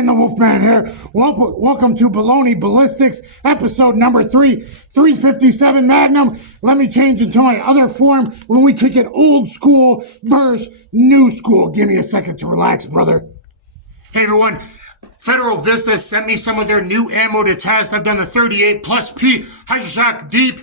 Wolfman the Wolfman here. Welcome to Baloney Ballistics, episode number 357 Magnum. Let me change into my other form when we kick it old school versus new school. Give me a second to relax, brother. Hey everyone, Federal Vista sent me some of their new ammo to test. I've done the 38 plus P Hydrashok Deep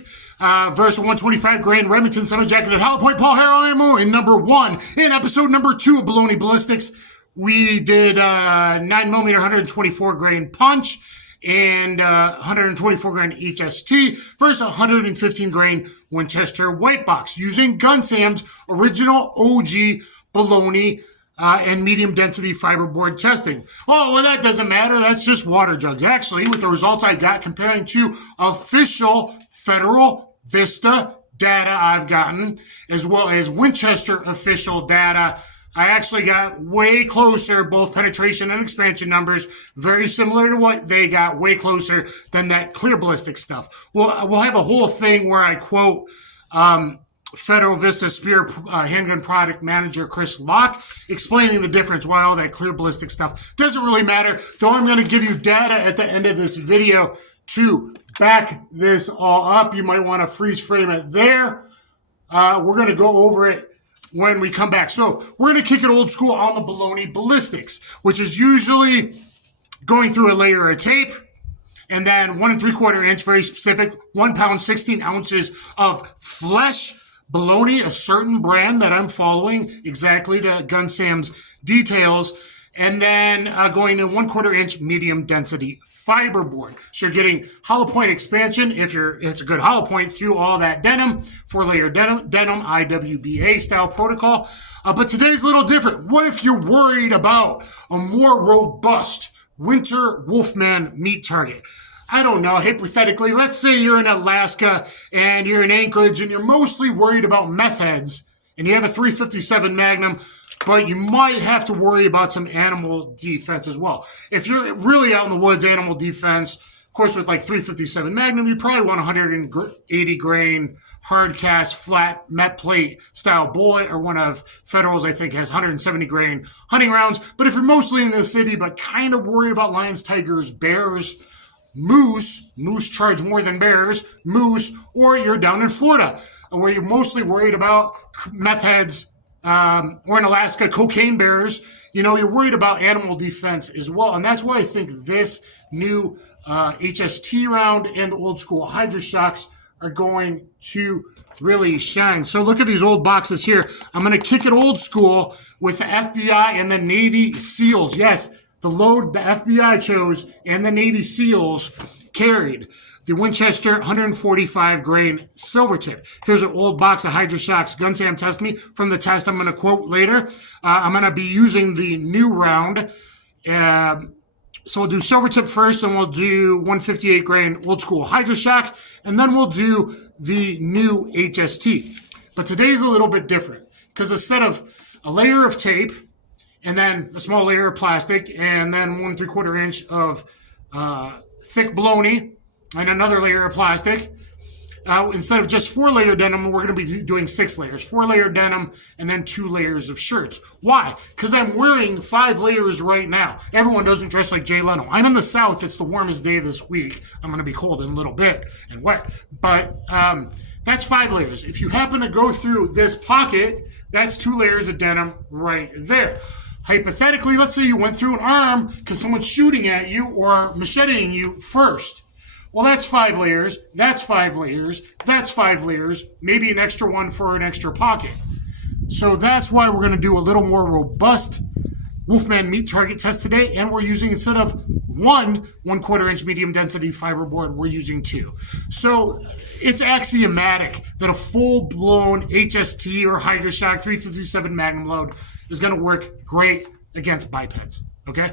versus 125 grain Remington semi-jacketed hollowpoint Paul Harrell ammo in number 1. In episode number 2 of Baloney Ballistics, we did 9mm 124 grain punch and 124 grain HST versus 115 grain Winchester white box using Gun Sam's original OG Baloney and medium density fiberboard testing. Oh, well, that doesn't matter. That's just water jugs. Actually, with the results I got comparing to official Federal Vista data I've gotten, as well as Winchester official data, I actually got way closer, both penetration and expansion numbers, very similar to what they got, way closer than that clear ballistic stuff. We'll have a whole thing where I quote Federal Vista Spear handgun product manager Chris Locke explaining the difference, why all that clear ballistic stuff doesn't really matter, though I'm going to give you data at the end of this video to back this all up. You might want to freeze frame it there. We're going to go over it when we come back. So we're going to kick it old school on the Baloney Ballistics, which is usually going through a layer of tape, and then 1 3/4 inch, very specific, 1 pound, 16 ounces of flesh Baloney, a certain brand that I'm following exactly to Gun Sam's details, and then going to 1/4 inch medium density fiberboard. So you're getting hollow point expansion if it's a good hollow point through all that denim, 4-layer denim IWBA style protocol. But today's a little different. What if you're worried about a more robust winter Wolfman meat target? I don't know, hypothetically, let's say you're in Alaska and you're in Anchorage and you're mostly worried about meth heads and you have a 357 Magnum, but you might have to worry about some animal defense as well. If you're really out in the woods, animal defense, of course, with like 357 Magnum, you probably want 180 grain hard cast flat met plate style bullet, or one of Federal's, I think, has 170 grain hunting rounds. But if you're mostly in the city but kind of worried about lions, tigers, bears, moose charge more than bears, moose, or you're down in Florida where you're mostly worried about meth heads, or in Alaska, cocaine bears, you're worried about animal defense as well. And that's why I think this new HST round and the old school Hydrashoks are going to really shine. So look at these old boxes here. I'm going to kick it old school with the FBI and the Navy SEALs. Yes, the load the FBI chose and the Navy SEALs carried. The Winchester 145 grain Silvertip. Here's an old box of Hydrashoks Gun Sam test me from the test I'm going to quote later. I'm going to be using the new round. So we'll do Silvertip first, and we'll do 158 grain old school Hydrashok, and then we'll do the new HST. But today's a little bit different because instead of a layer of tape and then a small layer of plastic and then 1 3/4 inch of thick Baloney and another layer of plastic, instead of just 4-layer denim, we're going to be doing 6 layers. 4-layer denim and then 2 layers of shirts. Why? Because I'm wearing 5 layers right now. Everyone doesn't dress like Jay Leno. I'm in the South. It's the warmest day this week. I'm going to be cold in a little bit and wet. But that's 5 layers. If you happen to go through this pocket, that's 2 layers of denim right there. Hypothetically, let's say you went through an arm because someone's shooting at you or macheteing you first. Well, that's 5 layers, that's 5 layers, that's 5 layers, maybe an extra one for an extra pocket. So that's why we're going to do a little more robust Wolfman meat target test today, and we're using, instead of 1/4 inch medium density fiberboard, we're using 2. So it's axiomatic that a full-blown HST or Hydrashok 357 Magnum load is going to work great against bipeds, okay?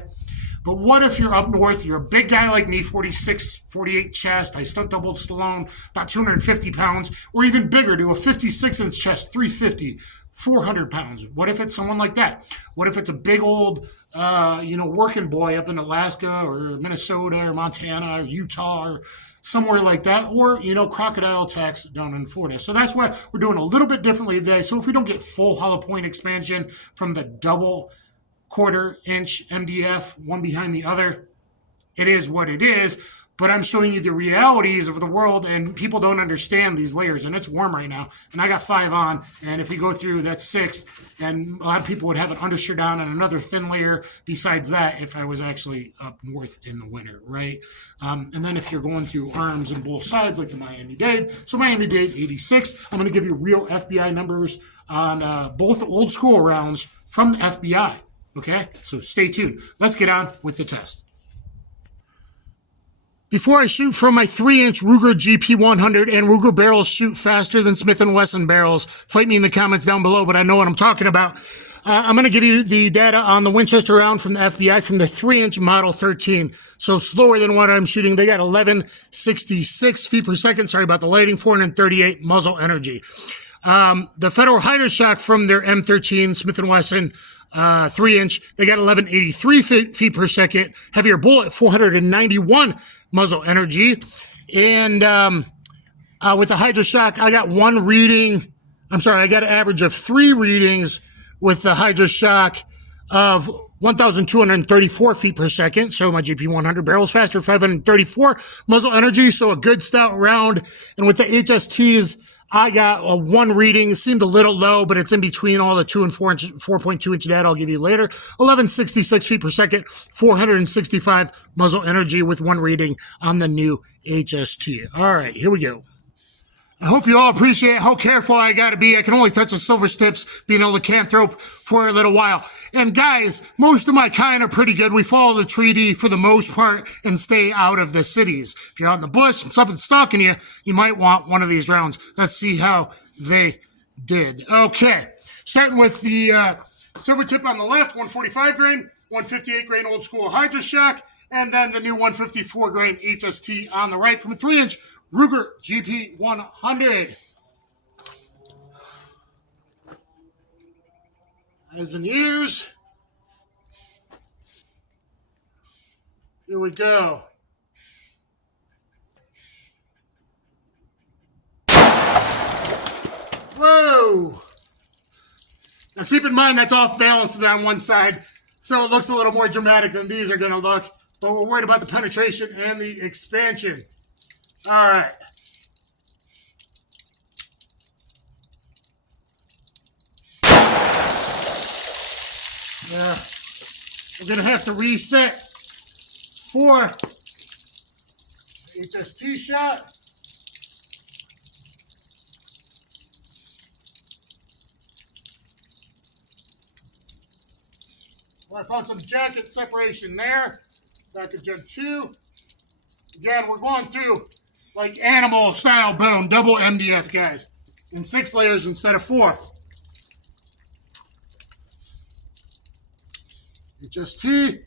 But what if you're up north, you're a big guy like me, 46, 48 chest, I stunt doubled Stallone, about 250 pounds, or even bigger, do a 56-inch chest, 350, 400 pounds. What if it's someone like that? What if it's a big old, working boy up in Alaska or Minnesota or Montana or Utah or somewhere like that, or, crocodile attacks down in Florida. So that's why we're doing a little bit differently today. So if we don't get full hollow point expansion from the double 1/4" MDF, one behind the other. It is what it is, but I'm showing you the realities of the world, and people don't understand these layers, and it's warm right now, and I got 5 on, and if we go through, that's 6, and a lot of people would have an undershirt on and another thin layer besides that if I was actually up north in the winter, right? And then if you're going through arms on both sides like the Miami-Dade, so Miami-Dade 86, I'm going to give you real FBI numbers on both old school rounds from the FBI, okay? So stay tuned. Let's get on with the test. Before I shoot from my 3-inch Ruger GP100, and Ruger barrels shoot faster than Smith & Wesson barrels, fight me in the comments down below, but I know what I'm talking about. I'm going to give you the data on the Winchester round from the FBI from the 3-inch Model 13. So slower than what I'm shooting. They got 1166 feet per second. Sorry about the lighting. 438 muzzle energy. The Federal Hydrashok from their M13 Smith & Wesson 3-inch, they got 1183 feet per second. Heavier bullet, 491 muzzle energy. And with the Hydrashok, I got I got an average of 3 readings with the Hydrashok of 1,234 feet per second. So my GP100 barrels faster, 534 muzzle energy. So a good stout round. And with the HSTs, I got a 1 reading. It seemed a little low, but it's in between all the 2 and 4.2 inch data I'll give you later. 1166 feet per second, 465 muzzle energy with 1 reading on the new HST. All right, here we go. I hope you all appreciate how careful I got to be. I can only touch the silver tips, being able to lycanthrope for a little while. And guys, most of my kind are pretty good. We follow the treaty for the most part and stay out of the cities. If you're out in the bush and something's stalking you, you might want one of these rounds. Let's see how they did. Okay, starting with the Silvertip on the left, 145 grain, 158 grain old school Hydrashok, and then the new 154 grain HST on the right from a 3-inch Ruger GP100. Eyes and ears. Here we go. Whoa! Now keep in mind that's off balance on one side, so it looks a little more dramatic than these are going to look, but we're worried about the penetration and the expansion. All right. We're going to have to reset for HST shot. Well, I found some jacket separation there. Back to jug 2. Again, we're going through like animal style bone, double MDF, guys, in 6 layers instead of 4. HST.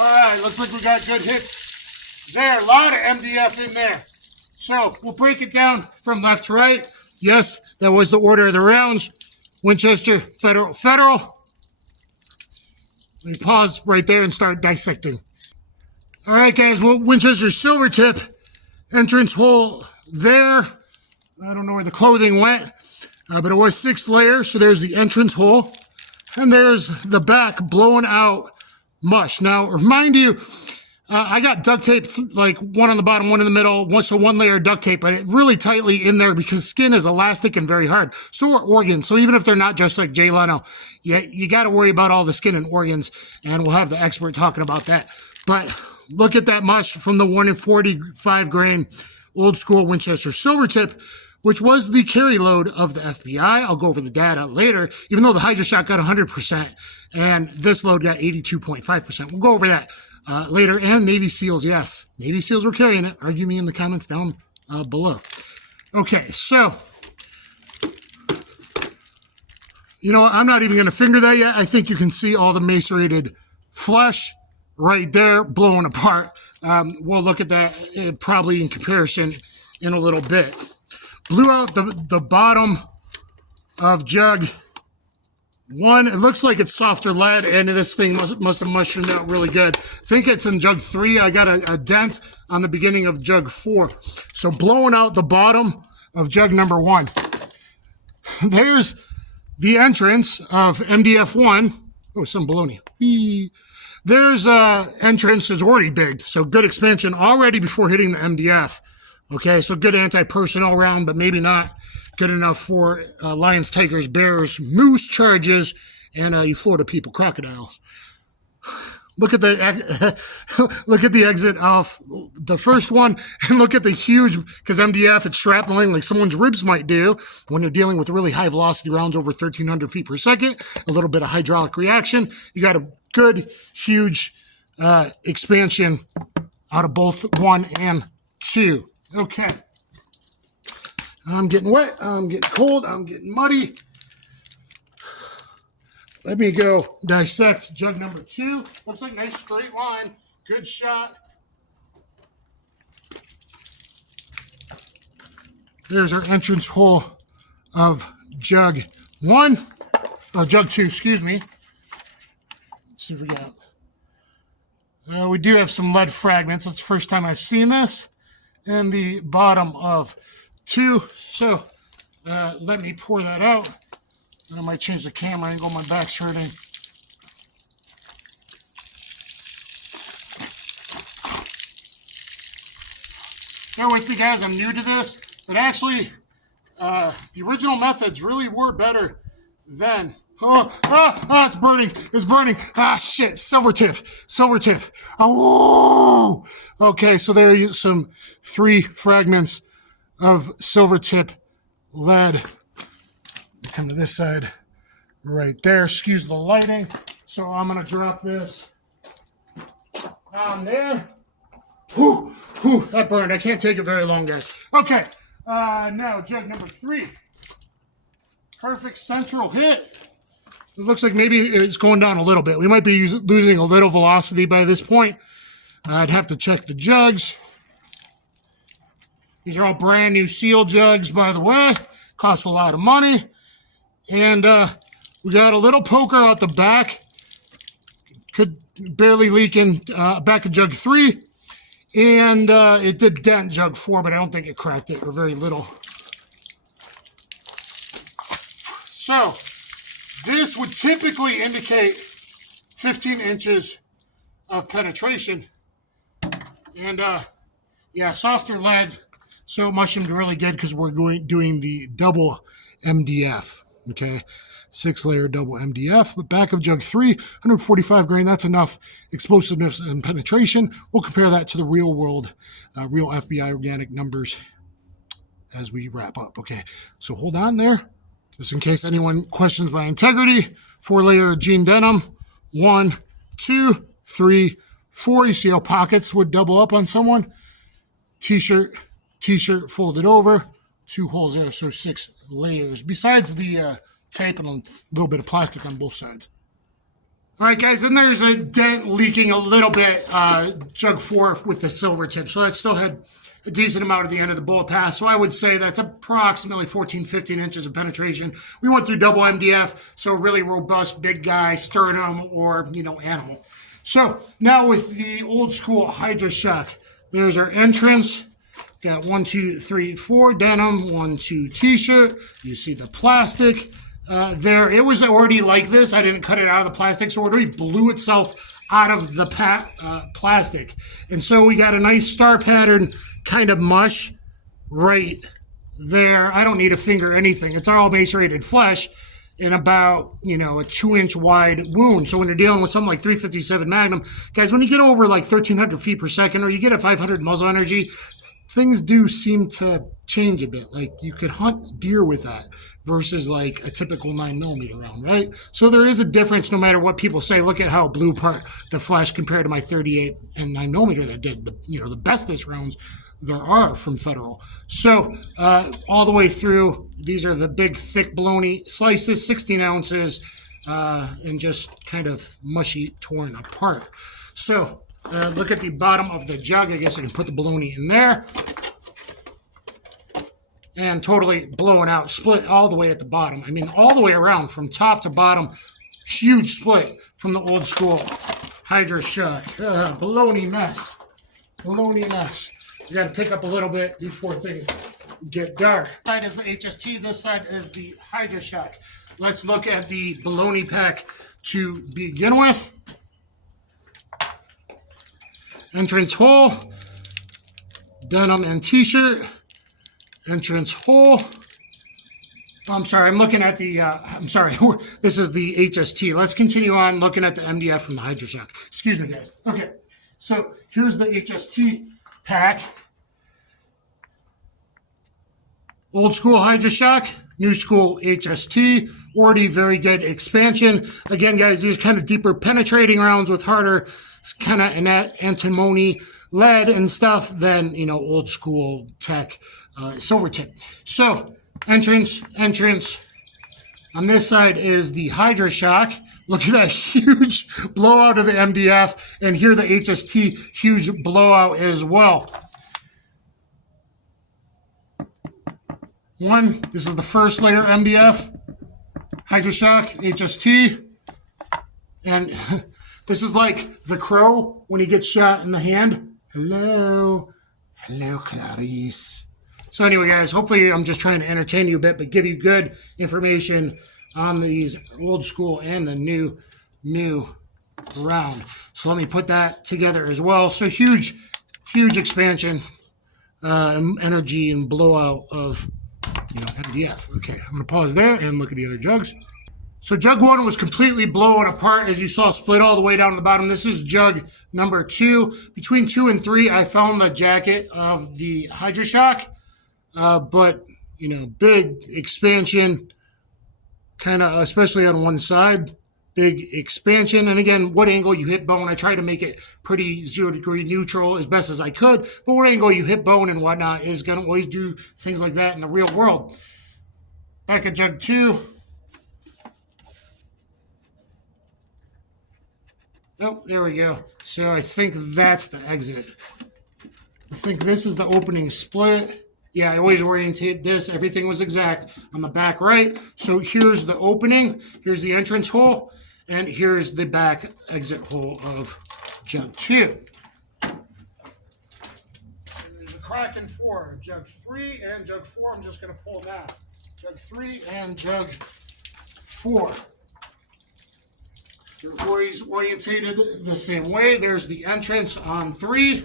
All right, looks like we got good hits there. A lot of MDF in there. So we'll break it down from left to right. Yes, that was the order of the rounds. Winchester, Federal. Let me pause right there and start dissecting. All right, guys, well, Winchester Silvertip, entrance hole there. I don't know where the clothing went, but it was 6 layers, so there's the entrance hole. And there's the back blowing out mush. Now, remind you, I got duct tape, like one on the bottom, one in the middle, so 1 layer of duct tape, but it really tightly in there because skin is elastic and very hard. So are organs. So even if they're not just like Jay Leno, you got to worry about all the skin and organs, and we'll have the expert talking about that. But look at that mush from the 145 grain old school Winchester Silvertip, which was the carry load of the FBI. I'll go over the data later, even though the Hydrashok got 100% and this load got 82.5%. We'll go over that later. And Navy SEALs, yes. Navy SEALs were carrying it. Argue me in the comments down below. Okay, so, you know, I'm not even going to finger that yet. I think you can see all the macerated flesh right there blowing apart. We'll look at that probably in comparison in a little bit. Blew out the bottom of jug 1. It looks like it's softer lead, and this thing must have mushroomed out really good. I think it's in jug 3. I got a dent on the beginning of jug 4. So blowing out the bottom of jug number 1. There's the entrance of MDF1. Oh, some baloney. Whee. There's entrance is already big, so good expansion already before hitting the MDF. Okay, so good anti-personnel round, but maybe not good enough for lions, tigers, bears, moose charges, and you Florida people, crocodiles. Look at the look at the exit of the first one, and look at the huge, because MDF, it's shrapneling like someone's ribs might do when you're dealing with really high velocity rounds over 1,300 feet per second. A little bit of hydraulic reaction. You got a good, huge expansion out of both 1 and 2. Okay. I'm getting wet. I'm getting cold. I'm getting muddy. Let me go dissect jug number 2. Looks like nice straight line. Good shot. There's our entrance hole of jug 1. Or jug 2, excuse me. Let's see if we got... we do have some lead fragments. That's the first time I've seen this. And the bottom of 2. So let me pour that out. And I might change the camera angle. My back's hurting. Bear with me, guys. I'm new to this. But actually, the original methods really were better than... it's burning. It's burning. Shit. Silvertip. Oh! Okay, so there are some 3 fragments of Silvertip lead. Come to this side right there. Excuse the lighting. So I'm going to drop this on there. Whew, that burned. I can't take it very long, guys. Okay, now jug number 3. Perfect central hit. It looks like maybe it's going down a little bit. We might be losing a little velocity by this point. I'd have to check the jugs. These are all brand new seal jugs, by the way. Cost a lot of money. And we got a little poker out the back. Could barely leak in back of jug 3. And it did dent jug 4, but I don't think it cracked it, or very little. So, this would typically indicate 15 inches of penetration. And, yeah, softer lead. So it mushroomed really good because we're doing the double MDF. Okay, 6-layer double MDF, but back of jug 3, 145 grain, that's enough explosiveness and penetration. We'll compare that to the real world, real FBI organic numbers as we wrap up. Okay, so hold on there, just in case anyone questions my integrity. 4-layer jean denim, 1, 2, 3, 4. You see how pockets would double up on someone. T-shirt folded over. 2 holes there, so 6 layers. Besides the tape and a little bit of plastic on both sides. All right, guys, and there's a dent leaking a little bit, jug 4 with the Silvertip. So that still had a decent amount at the end of the bullet pass. So I would say that's approximately 14, 15 inches of penetration. We went through double MDF, so really robust, big guy, sternum, or, animal. So now with the old school Hydrashok, there's our entrance. Got 1, 2, 3, 4 denim, 1, 2 t-shirt. You see the plastic there. It was already like this. I didn't cut it out of the plastic, so it already blew itself out of the plastic. And so we got a nice star pattern kind of mush right there. I don't need to finger anything. It's all macerated flesh in about, a 2-inch wide wound. So when you're dealing with something like 357 Magnum, guys, when you get over like 1,300 feet per second or you get a 500 muzzle energy, things do seem to change a bit. Like you could hunt deer with that versus like a typical 9mm round, right? So there is a difference no matter what people say. Look at how it blew apart the flesh compared to my 38 and 9mm that did the bestest rounds there are from Federal. So all the way through, these are the big thick bologna slices, 16 ounces, and just kind of mushy torn apart. So look at the bottom of the jug. I guess I can put the bologna in there. And totally blowing out, split all the way at the bottom. I mean, all the way around from top to bottom. Huge split from the old school Hydrashok. Bologna mess. Bologna mess. You got to pick up a little bit before things get dark. This side is the HST. This side is the Hydrashok. let's look at the baloney pack to begin with. Entrance hole, denim and t-shirt, entrance hole. I'm sorry, I'm looking at the, this is the HST. Let's continue on looking at the MDF from the Hydrashok. Excuse me, guys. Okay, so here's the HST pack. Old school Hydrashok, new school HST, already very good expansion. Again, guys, these kind of deeper penetrating rounds with harder kind of antimony lead and stuff than, you know, old school tech Silvertip. So, entrance. On this side is the Hydrashok. Look at that huge blowout of the MDF, and here the HST, huge blowout as well. This is the first layer MDF, Hydrashok, HST, and this is like the crow when he gets shot in the hand. Hello, Clarice. So anyway, guys, hopefully I'm just trying to entertain you a bit, but give you good information on these old school and the new round. So let me put that together as well. So huge expansion, energy and blowout of, you know, MDF. Okay, I'm going to pause there and look at the other jugs. So jug 1 was completely blown apart, as you saw, split all the way down to the bottom. This is jug number 2. Between 2 and 3, I found the jacket of the Hydrashok, but, you know, big expansion, kind of, especially on one side, big expansion. And again, what angle you hit bone, I try to make it pretty 0 degree neutral as best as I could, but what angle you hit bone and whatnot is going to always do things like that in the real world. Back at jug 2. Oh, there we go. So I think that's the exit. I think this is the opening split. Yeah, I always orientate this. Everything was exact on the back right. So here's the opening. Here's the entrance hole. And here's the back exit hole of jug 2. And there's a crack in 4. Jug 3 and jug 4. I'm just going to pull them out. Jug 3 and jug 4. They're always orientated the same way. There's the entrance on 3.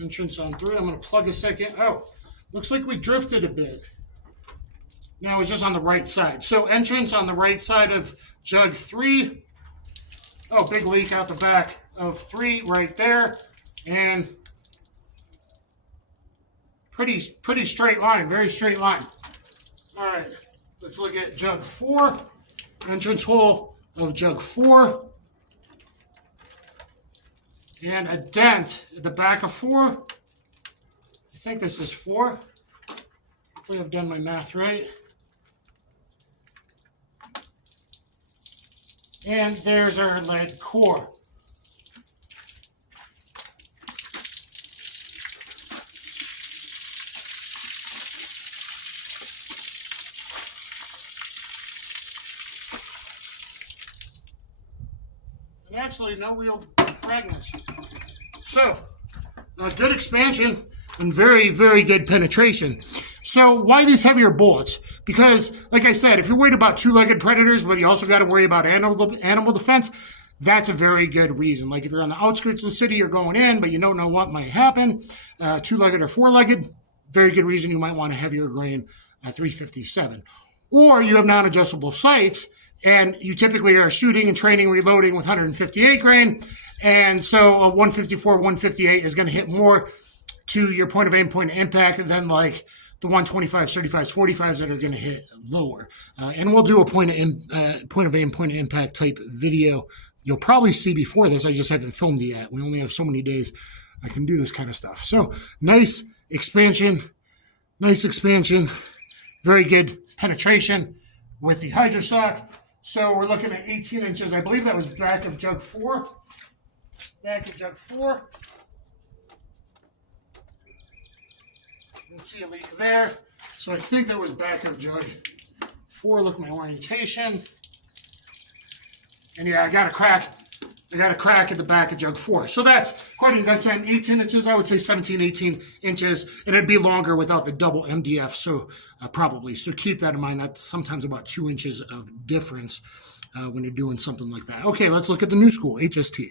Entrance on 3. I'm going to plug a second. Oh, looks like we drifted a bit. Now it's just on the right side. So entrance on the right side of jug 3. Oh, big leak out the back of 3 right there. And pretty straight line. Very straight line. All right. Let's look at jug 4, entrance hole of jug 4, and a dent at the back of 4. I think this is 4. Hopefully I've done my math right. And there's our lead core. Actually, no real fragments. So, good expansion and very, very good penetration. So, why these heavier bullets? Because, like I said, if you're worried about two-legged predators, but you also got to worry about animal defense, that's a very good reason. Like if you're on the outskirts of the city, you're going in, but you don't know what might happen, two-legged or four-legged, very good reason you might want a heavier grain 357. Or you have non-adjustable sights, and you typically are shooting and training, reloading with 158 grain, and so a 154, 158 is going to hit more to your point of aim, point of impact than like the 125s, 35s, 45s that are going to hit lower. And we'll do a point of aim, point of impact type video. You'll probably see before this. I just haven't filmed it yet. We only have so many days I can do this kind of stuff. So nice expansion, very good penetration with the Hydrashok. So we're looking at 18 inches. I believe that was back of jug 4. Back of jug 4. You can see a leak there. So I think that was back of jug 4. Look at my orientation. And yeah, I got a crack I got a crack at the back of jug 4. So that's, according to that saying, 18 inches. I would say 17, 18 inches. And it'd be longer without the double MDF, so probably. So keep that in mind. That's sometimes about 2 inches of difference when you're doing something like that. Okay, let's look at the new school, HST.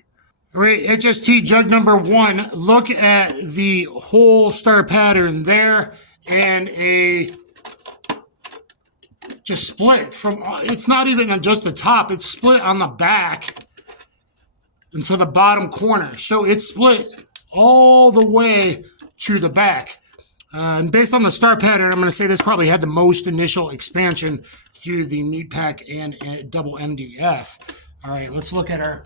All right, HST jug number 1. Look at the whole star pattern there and a just split from, it's not even on just the top, it's split on the back into the bottom corner. So it's split all the way to the back. And based on the star pattern, I'm going to say this probably had the most initial expansion through the meat pack and double MDF. All right, let's look at our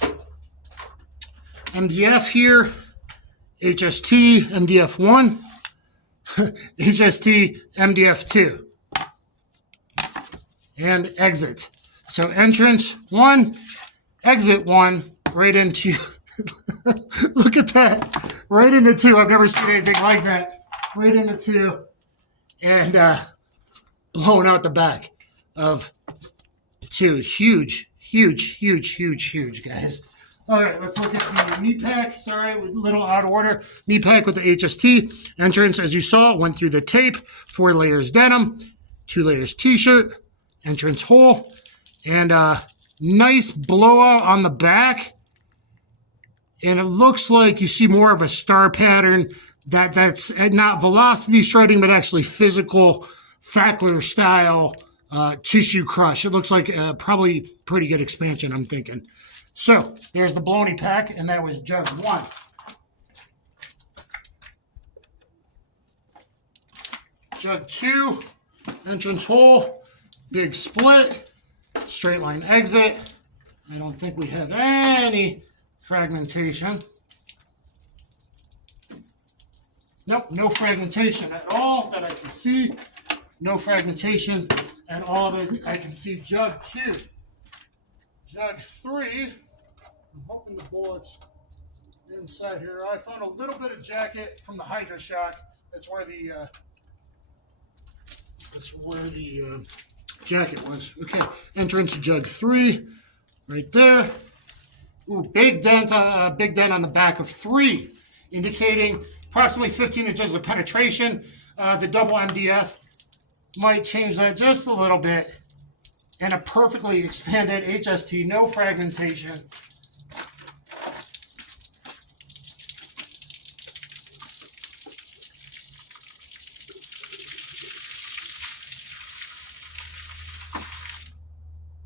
MDF here. HST, MDF1, HST, MDF2, and exit. So entrance 1, exit 1, right into, look at that, right into 2. I've never seen anything like that. Right into 2, and blowing out the back of 2. Huge, huge, huge, huge, huge, guys. All right, let's look at the meat pack. Sorry, a little out of order. Meat pack with the HST. Entrance, as you saw, went through the tape. 4 layers denim, 2 layers t-shirt, entrance hole, and nice blowout on the back. And it looks like you see more of a star pattern that's not velocity shredding, but actually physical Fackler style tissue crush. It looks like probably pretty good expansion, I'm thinking. So there's the baloney pack, and that was jug 1. Jug 2, entrance hole, big split, straight line exit. I don't think we have any fragmentation. Nope, no fragmentation at all that I can see. No fragmentation at all that I can see. Jug 2. Jug 3. I'm hoping the bullets inside here. I found a little bit of jacket from the Hydrashok. That's where the jacket was. Okay, entrance jug 3, right there. Ooh, big dent on the back of 3, indicating approximately 15 inches of penetration. The double MDF might change that just a little bit. And a perfectly expanded HST, no fragmentation.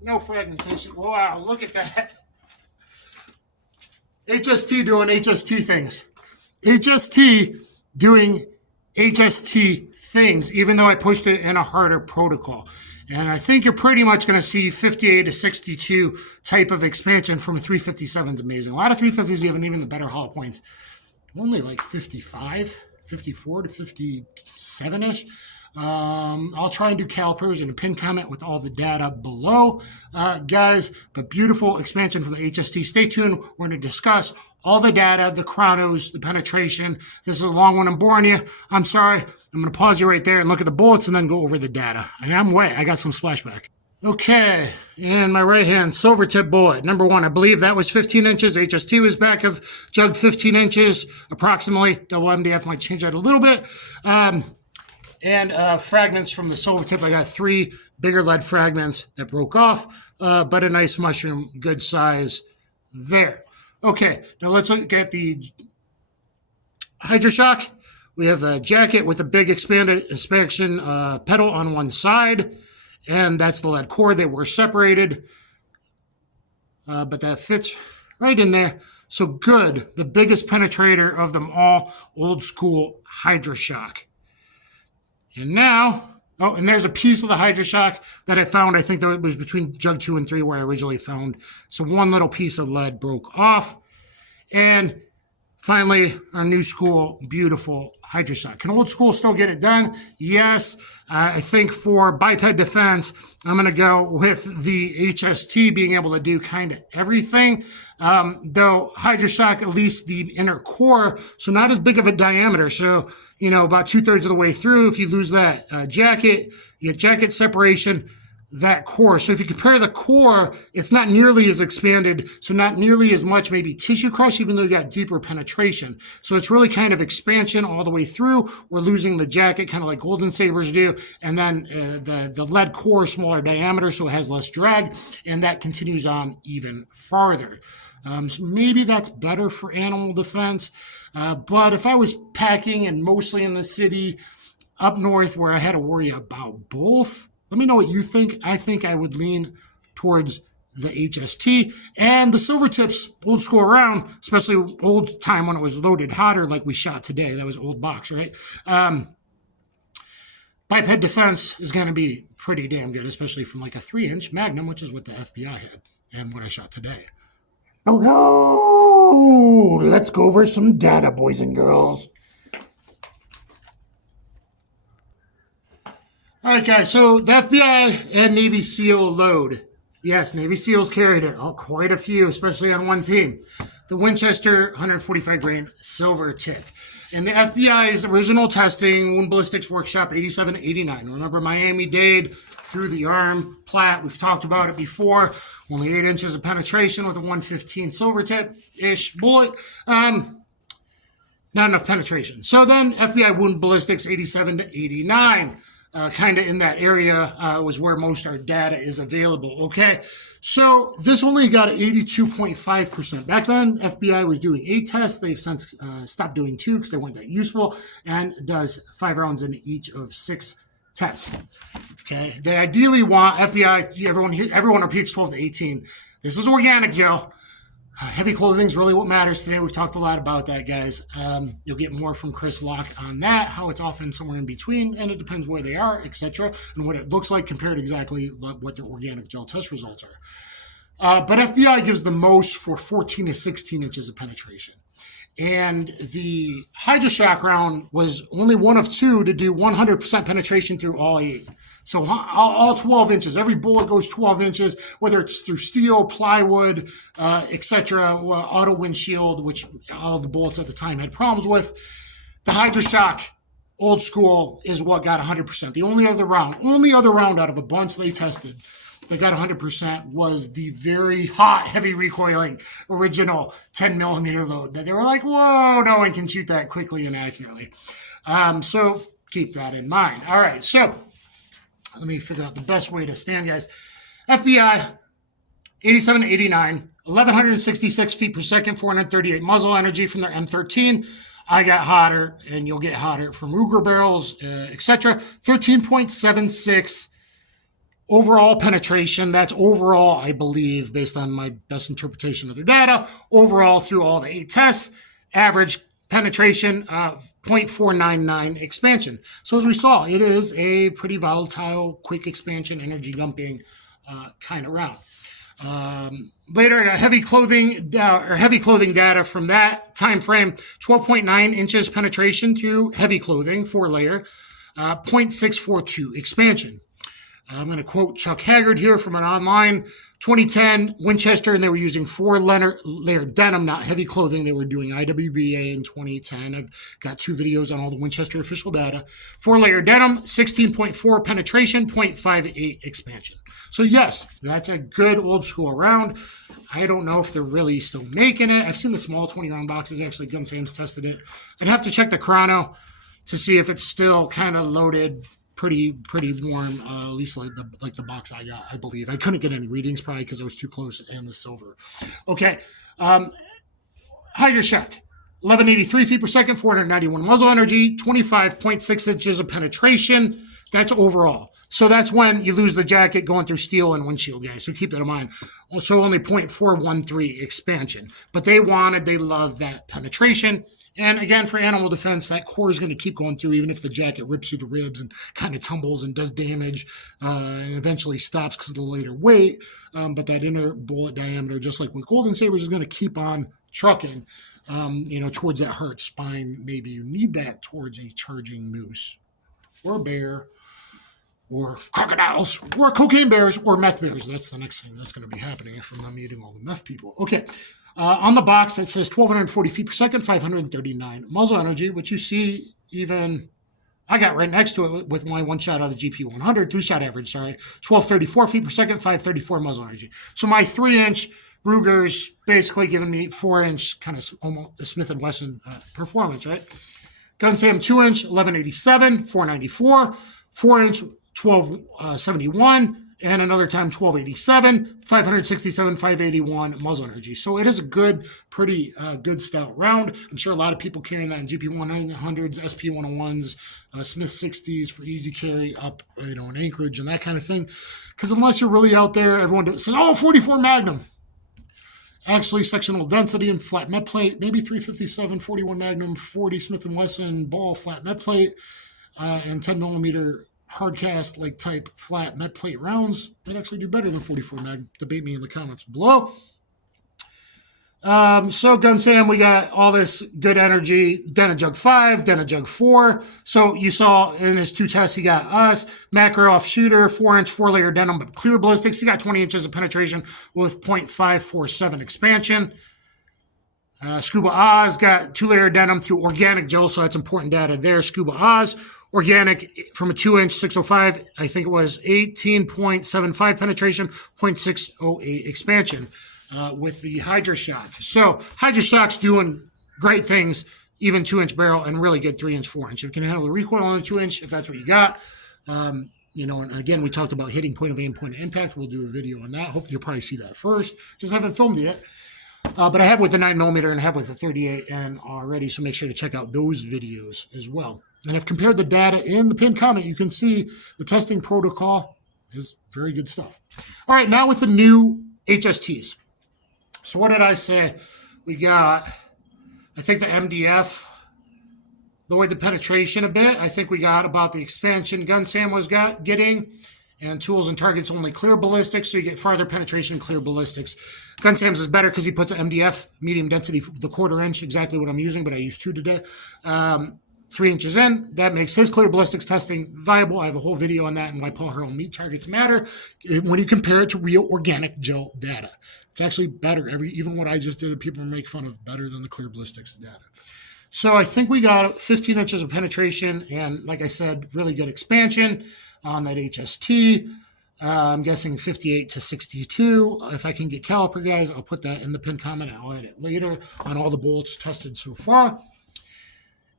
No fragmentation. Wow, look at that. HST doing HST things. HST doing HST things, even though I pushed it in a harder protocol. And I think you're pretty much going to see 58 to 62 type of expansion from 357 is amazing. A lot of 350s even the better hollow points. Only like 55, 54 to 57-ish. I'll try and do calipers and a pin comment with all the data below, guys. But beautiful expansion from the HST. Stay tuned. We're going to discuss all the data, the chronos, the penetration. This is a long one. I'm boring you. I'm sorry. I'm going to pause you right there and look at the bullets and then go over the data. And I'm wet. I got some splashback. Okay, in my right hand, Silvertip bullet. Number 1, I believe that was 15 inches. HST was back of jug 15 inches, approximately. Double MDF might change that a little bit. And fragments from the Silvertip. I got 3 bigger lead fragments that broke off, but a nice mushroom, good size there. Okay, now let's look at the Hydrashok. We have a jacket with a big expanded expansion petal on one side, and that's the lead core. They were separated, but that fits right in there. So good, the biggest penetrator of them all, old school Hydrashok. And now, oh, and there's a piece of the Hydrashok that I found. I think that it was between jug 2 and 3 where I originally found. So one little piece of lead broke off. And finally, our new school, beautiful Hydrashok. Can old school still get it done? Yes. I think for biped defense, I'm going to go with the HST being able to do kind of everything. Though Hydrashok, at least the inner core, so not as big of a diameter. So, about 2/3 of the way through, if you lose that jacket, you get jacket separation, that core. So if you compare the core, it's not nearly as expanded, so not nearly as much maybe tissue crush, even though you got deeper penetration. So it's really kind of expansion all the way through. We're losing the jacket, kind of like Golden Sabers do, and then the lead core, smaller diameter, so it has less drag, and that continues on even farther. So maybe that's better for animal defense, but if I was packing and mostly in the city up north where I had to worry about both, let me know what you think. I think I would lean towards the HST and the Silvertips old school round, especially old time when it was loaded hotter like we shot today. That was old box, right? Biped defense is going to be pretty damn good, especially from like a 3-inch Magnum, which is what the FBI had and what I shot today. Oh no! Let's go over some data, boys and girls. All right, guys, so the FBI and Navy SEAL load. Yes, Navy SEALs carried it. Oh, quite a few, especially on one team. The Winchester 145 grain Silvertip. In the FBI's original testing, Wound Ballistics Workshop 87-89. Remember Miami-Dade through the arm, plat. We've talked about it before. Only 8 inches of penetration with a 115 Silvertip-ish bullet. Not enough penetration. So then FBI Wound Ballistics 87-89. Kind of in that area was where most our data is available, okay? So this only got 82.5%. Back then, FBI was doing 8 tests. They've since stopped doing 2 because they weren't that useful, and does 5 rounds in each of 6 tests, okay? They ideally want FBI, everyone repeats 12 to 18. This is organic, Joe. Heavy clothing is really what matters today. We've talked a lot about that, guys. You'll get more from Chris Locke on that, how it's often somewhere in between, and it depends where they are, etc., and what it looks like compared to exactly what their organic gel test results are. But FBI gives the most for 14 to 16 inches of penetration. And the Hydrashok round was only one of 2 to do 100% penetration through all 8. So all 12 inches, every bullet goes 12 inches, whether it's through steel, plywood, etc., or auto windshield, which all of the bullets at the time had problems with. The Hydrashok old school is what got 100%. The only other round out of a bunch they tested that got 100% was the very hot, heavy recoiling original 10 millimeter load that they were like, whoa, no one can shoot that quickly and accurately. So keep that in mind. All right, so let me figure out the best way to stand, guys. FBI, 87-89, 1,166 feet per second, 438 muzzle energy from their M13. I got hotter, and you'll get hotter from Ruger barrels, etc. 13.76 overall penetration. That's overall, I believe, based on my best interpretation of their data, overall through all the 8 tests, average penetration of 0.499 expansion. So as we saw, it is a pretty volatile, quick expansion, energy dumping kind of round. Later, I got heavy clothing data from that time frame. 12.9 inches penetration through heavy clothing, 4-layer, 0.642 expansion. I'm going to quote Chuck Haggard here from an online 2010 Winchester, and they were using 4-layer denim, not heavy clothing. They were doing IWBA in 2010. I've got 2 videos on all the Winchester official data. 4-layer denim, 16.4 penetration, 0.58 expansion. So yes, that's a good old school round. I don't know if they're really still making it. I've seen the small 20-round boxes. Actually, Gun Sam's tested it. I'd have to check the chrono to see if it's still kind of loaded pretty warm, at least like the box I got, I believe. I couldn't get any readings probably because I was too close and the silver. Okay. Hydrashok, 1183 feet per second, 491 muzzle energy, 25.6 inches of penetration. That's overall. So that's when you lose the jacket going through steel and windshield, guys. So keep that in mind. Also only 0.413 expansion. But they loved that penetration. And again, for animal defense, that core is going to keep going through even if the jacket rips through the ribs and kind of tumbles and does damage and eventually stops because of the later weight. But that inner bullet diameter, just like with Golden Sabers, is going to keep on trucking, towards that heart spine. Maybe you need that towards a charging moose or a bear or crocodiles or cocaine bears or meth bears. That's the next thing that's going to be happening from them eating all the meth people. Okay. On the box that says 1,240 feet per second, 539 muzzle energy, which you see even I got right next to it with my one shot out of the GP100, 3-shot average, 1234 feet per second, 534 muzzle energy. So my 3-inch Ruger's basically giving me 4-inch kind of almost a Smith & Wesson performance, right? Gun Sam 2-inch, 1187, 494, 4-inch, 1271, and another time 1287, 567, 581 muzzle energy. So it is a good, pretty good stout round. I'm sure a lot of people carrying that in GP100s, SP101s, Smith 60s for easy carry up, in Anchorage and that kind of thing. Because unless you're really out there, everyone says, oh, 44 Magnum. Actually, sectional density and flat med plate, maybe 357, 41 Magnum, 40 Smith & Wesson ball flat med plate, and 10 millimeter hardcast like type flat med plate rounds. They'd actually do better than 44 Magnum. Debate me in the comments below. So Gun Sam, we got all this good energy. Denajug 5, Denajug 4. So you saw in his 2 tests, he got us. Makarov shooter, 4-inch, 4-layer denim, but clear ballistics. He got 20 inches of penetration with 0.547 expansion. Scuba Oz got 2-layer denim through organic gel, so that's important data there. Scuba Oz, organic from a 2-inch, 605, I think it was 18.75 penetration, 0.608 expansion. With the Hydrashok. So Hydrashok's doing great things, even 2-inch barrel and really good 3-inch, 4-inch. If you can handle the recoil on the 2-inch, if that's what you got, and again, we talked about hitting point of aim, point of impact. We'll do a video on that. Hope you'll probably see that first. Just haven't filmed it yet. But I have with the 9mm and I have with the 38 and already, so make sure to check out those videos as well. And I've compared the data in the pinned comment. You can see the testing protocol is very good stuff. All right, now with the new HSTs. So what did I say? We got, I think the MDF lowered the penetration a bit. I think we got about the expansion Gun Sam was getting, and tools and targets only clear ballistics, so you get farther penetration clear ballistics. Gun Sam's is better because he puts an MDF, medium density, the 1/4 inch, exactly what I'm using, but I used 2 today. 3 inches in, that makes his clear ballistics testing viable. I have a whole video on that and why Paul Harrell meat targets matter when you compare it to real organic gel data. It's actually better. Even what I just did, people make fun of better than the clear ballistics data. So I think we got 15 inches of penetration and, like I said, really good expansion on that HST. I'm guessing 58 to 62. If I can get caliper, guys, I'll put that in the pinned comment. I'll add it later on all the bullets tested so far.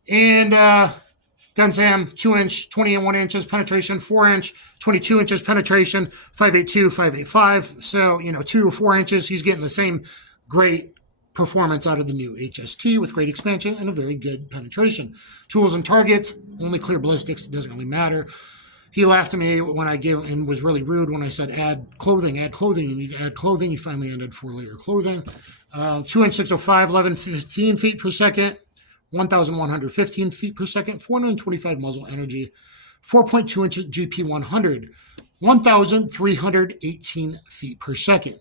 And Gun Sam, 2-inch, 21 inches penetration, 4-inch, 22 inches penetration, 582, 585. So, 2 to 4 inches, he's getting the same great performance out of the new HST with great expansion and a very good penetration. Tools and targets, only clear ballistics, it doesn't really matter. He laughed at me when I gave and was really rude when I said add clothing. You need to add clothing. He finally added 4-layer clothing. 2-inch, 605, 1115 feet per second. 1,115 feet per second, 425 muzzle energy, 4.2 inches GP100, 1,318 feet per second.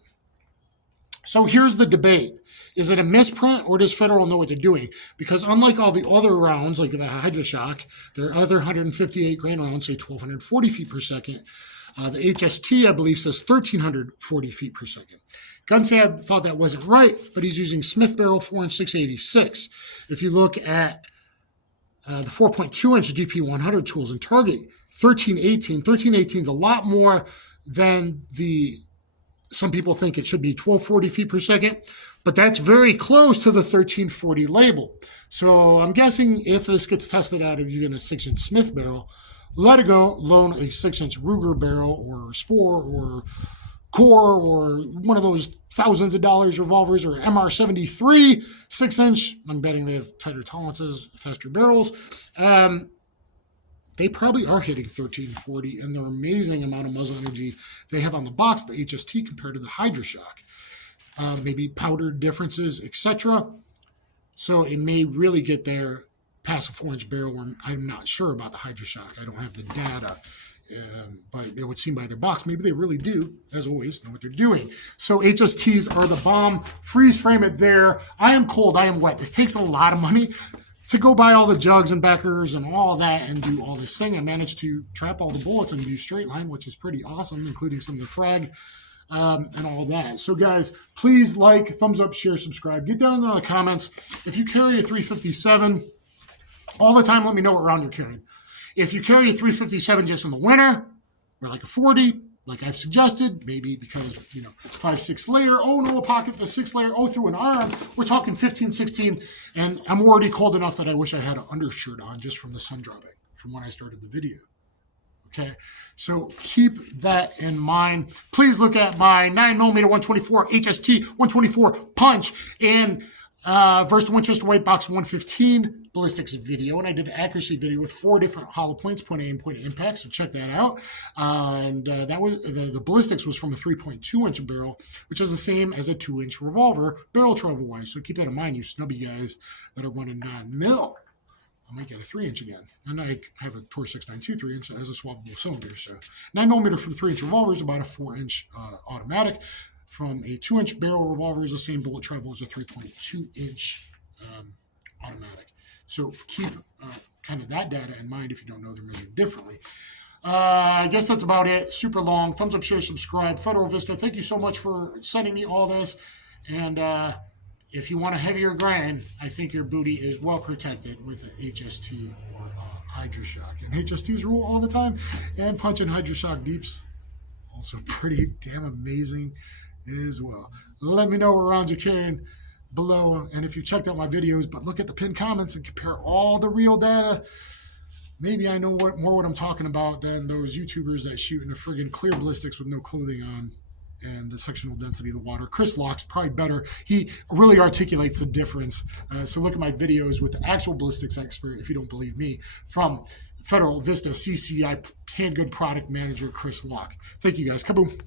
So here's the debate. Is it a misprint or does Federal know what they're doing? Because unlike all the other rounds, like the Hydrashok, their other 158 grain rounds say 1,240 feet per second. The HST, I believe, says 1,340 feet per second. Gun Sam thought that wasn't right, but he's using Smith barrel 4-inch 686. If you look at the 4.2-inch GP100 tools and target, 1318. 1318 is a lot more than some people think it should be 1,240 feet per second, but that's very close to the 1340 label. So I'm guessing if this gets tested out of even a 6-inch Smith barrel, let it go, loan a 6-inch Ruger barrel or Spore or Core or one of those thousands of dollars revolvers or MR73 6-inch. I'm betting they have tighter tolerances, faster barrels. They probably are hitting 1340 and their amazing amount of muzzle energy they have on the box, the HST compared to the Hydrashok. Maybe powder differences, etc. So it may really get there past a 4-inch barrel where I'm not sure about the Hydrashok. I don't have the data. But it would seem by their box, maybe they really do, as always, know what they're doing. So HSTs are the bomb. Freeze frame it there. I am cold. I am wet. This takes a lot of money to go buy all the jugs and backers and all that and do all this thing. I managed to trap all the bullets and do straight line, which is pretty awesome, including some of the frag and all that. So guys, please like, thumbs up, share, subscribe. Get down in the comments. If you carry a 357 all the time, let me know what round you're carrying. If you carry a 357 just in the winter, or like a 40, like I've suggested, maybe because, 5-6 layer, oh no, a pocket, the 6 layer, oh through an arm, we're talking 15, 16, and I'm already cold enough that I wish I had an undershirt on just from the sun dropping, from when I started the video. Okay, so keep that in mind. Please look at my 9mm 124 HST 124 punch and versus the Winchester White Box 115 ballistics video, and I did an accuracy video with 4 different hollow points, point A and point of impact, so check that out. That was the ballistics was from a 3.2-inch barrel, which is the same as a 2-inch revolver barrel travel wise. So keep that in mind, you snubby guys that are running 9mm. I might get a 3-inch again, and I have a Taurus 692 3-inch as a swappable cylinder. So 9mm from 3-inch revolver is about a 4-inch automatic. From a 2-inch barrel revolver is the same bullet travel as a 3.2-inch automatic. So keep kind of that data in mind if you don't know they're measured differently. I guess that's about it. Super long. Thumbs up, share, subscribe. Federal Vista, thank you so much for sending me all this. And if you want a heavier grain, I think your booty is well protected with an HST or Hydrashok. And HSTs rule all the time. And punching Hydrashok deeps, also pretty damn amazing as well. Let me know what rounds you're carrying below, and if you checked out my videos, but look at the pinned comments and compare all the real data. Maybe I know more what I'm talking about than those YouTubers that shoot in a friggin' clear ballistics with no clothing on and the sectional density of the water. Chris Locke's probably better. He really articulates the difference. So look at my videos with the actual ballistics expert, if you don't believe me, from Federal Vista CCI Handgun Product Manager Chris Locke. Thank you guys. Kaboom.